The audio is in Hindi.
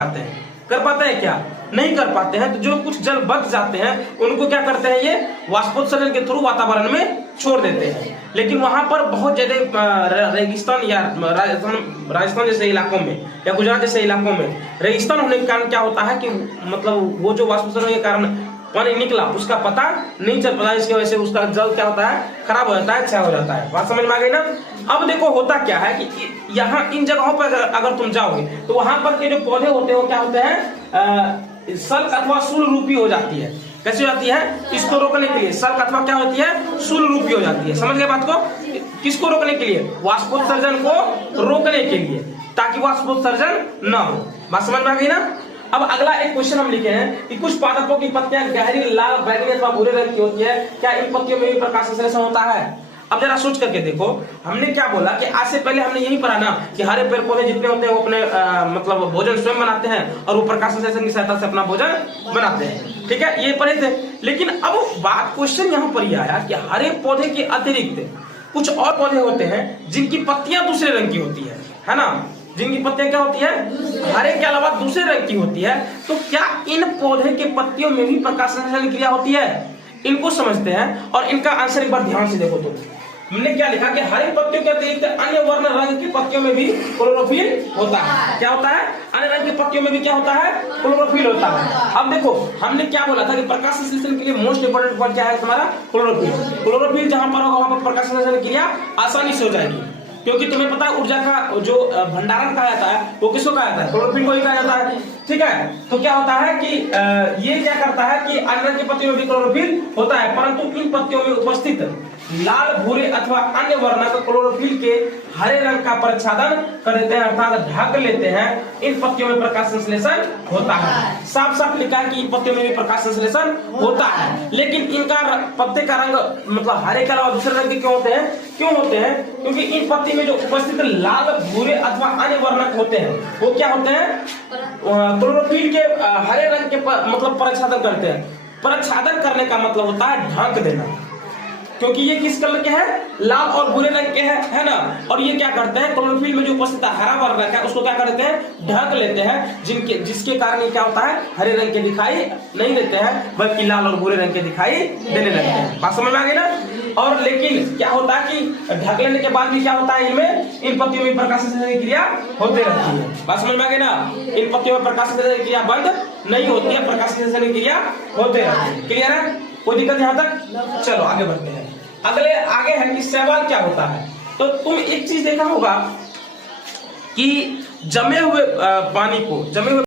पाते हैं, कर पाते हैं क्या? नहीं कर पाते हैं। तो जो कुछ जल बच जाते हैं उनको क्या करते हैं, ये वाष्पोत्सर्जन के थ्रू वातावरण में छोड़ देते हैं। लेकिन वहां पर बहुत ज्यादा रेगिस्तान या राजस्थान जैसे इलाकों में या गुजरात जैसे इलाकों में रेगिस्तान होने के कारण क्या होता है कि मतलब वो जो वाष्पोत्सर्जन के कारण पानी निकला उसका पता नहीं चल पाता, इसकी वजह से उसका जल क्या होता है, खराब हो जाता है, क्षय हो जाता है। बात समझ में आ गई ना? अब देखो होता क्या है कि यहाँ इन जगहों पर अगर तुम जाओगे तो वहां पर के जो पौधे होते हैं वो क्या होते हैं, सल्क अथवा शूल रूपी हो जाती है। कैसी हो जाती है? इसको रोकने के लिए सल्क अथवा क्या होती है, शूल रूपी हो जाती है। समझ गए बात को? किसको रोकने के लिए? वाष्पोत्सर्जन को रोकने के लिए, ताकि वाष्पोत्सर्जन न हो। बात समझ में आ गई ना? अब अगला एक क्वेश्चन हम लिखे हैं कि कुछ पादपों की पत्तियां गहरी लाल, बैगनी अथवा भूरे रंग की होती है, क्या इन पत्तियों में भी प्रकाश संश्लेषण होता है? अब जरा सोच करके देखो, हमने क्या बोला कि आज से पहले हमने यही पढ़ा ना कि हरे पेड़ पौधे जितने होते हैं वो अपने मतलब भोजन स्वयं बनाते हैं और वो प्रकाश संश्लेषण की सहायता से अपना भोजन बनाते हैं। ठीक है, ये पढ़े थे। लेकिन अब बात क्वेश्चन यहाँ पर यह आया कि हरे पौधे के अतिरिक्त कुछ और पौधे होते हैं जिनकी पत्तियां दूसरे रंग की होती है ना? जिनकी पत्तियां क्या होती है, हरे के अलावा दूसरे रंग की होती है। तो क्या इन पौधे के पत्तियों में भी प्रकाश संश्लेषण क्रिया होती है? इनको समझते हैं और इनका आंसर एक बार ध्यान से देखो। तो हमने क्या लिखा कि हरे पत्तियों के अतिरिक्त अन्य वर्ण रंग की पत्तियों में भी क्लोरोफिल होता है। क्या होता है? अन्य रंग की पत्तियों में भी क्या होता है, क्लोरोफिल होता है। अब देखो हमने क्या बोला था कि प्रकाश संश्लेषण के लिए मोस्ट इंपोर्टेंट पॉइंट क्या है तुम्हारा, क्लोरोफिल। क्लोरोफिल जहां पर होगा वहां पर प्रकाश संश्लेषण क्रिया आसानी से हो जाएगी, क्योंकि तुम्हें पता है ऊर्जा का जो भंडारण कहा जाता है वो किसको कहा जाता है, क्लोरोफिल को ही कहा जाता है। ठीक है, तो क्या होता है कि ये क्या करता है कि अन्य रंग की पत्तियों में भी क्लोरोफिल होता है, परंतु इन पत्तियों में उपस्थित लाल, भूरे अथवा अन्य वर्णक क्लोरोफिल के हरे रंग का परिच्छादन कर देते हैं, अर्थात ढक लेते हैं। इन पत्तियों में प्रकाश संश्लेषण होता है। साफ साफ लिखा है कि इन पत्तियों में भी प्रकाश संश्लेषण होता है। लेकिन इनका पत्ते का रंग मतलब हरे के अलावा दूसरे रंग के क्यों होते हैं? क्यों होते हैं? क्योंकि इन पत्ती में जो उपस्थित लाल, भूरे अथवा अन्य वर्णक होते हैं वो क्या होते हैं, क्लोरोफिल के हरे रंग के मतलब परिच्छादन करते हैं। परिच्छादन करने का मतलब होता है ढक देना, क्योंकि ये किस कलर के हैं, लाल और भूरे रंग के हैं, है ना? और ये क्या करते हैं, क्लोरोफिल में जो उपस्थित हरा वर्णक है उसको क्या करते हैं, ढक लेते हैं, जिसके कारण ये क्या होता है, हरे रंग के दिखाई नहीं देते हैं बल्कि लाल और भूरे रंग के दिखाई देने लगते हैं। बात समझ में आ गई ना? और लेकिन क्या होता है कि ढक लेने के बाद भी क्या होता है, इनमें इन पत्तियों में प्रकाश संश्लेषण की क्रिया होते रहती है। बात समझ में आ गई ना? इन पत्तियों में प्रकाश संश्लेषण की क्रिया बंद नहीं होती है, प्रकाश संश्लेषण की क्रिया होते रहती है। क्लियर है? कोई दिक्कत यहाँ तक? चलो आगे बढ़ते हैं। अगले आगे है कि शैवाल क्या होता है। तो तुम एक चीज देखा होगा कि जमे हुए पानी को, जमे हुए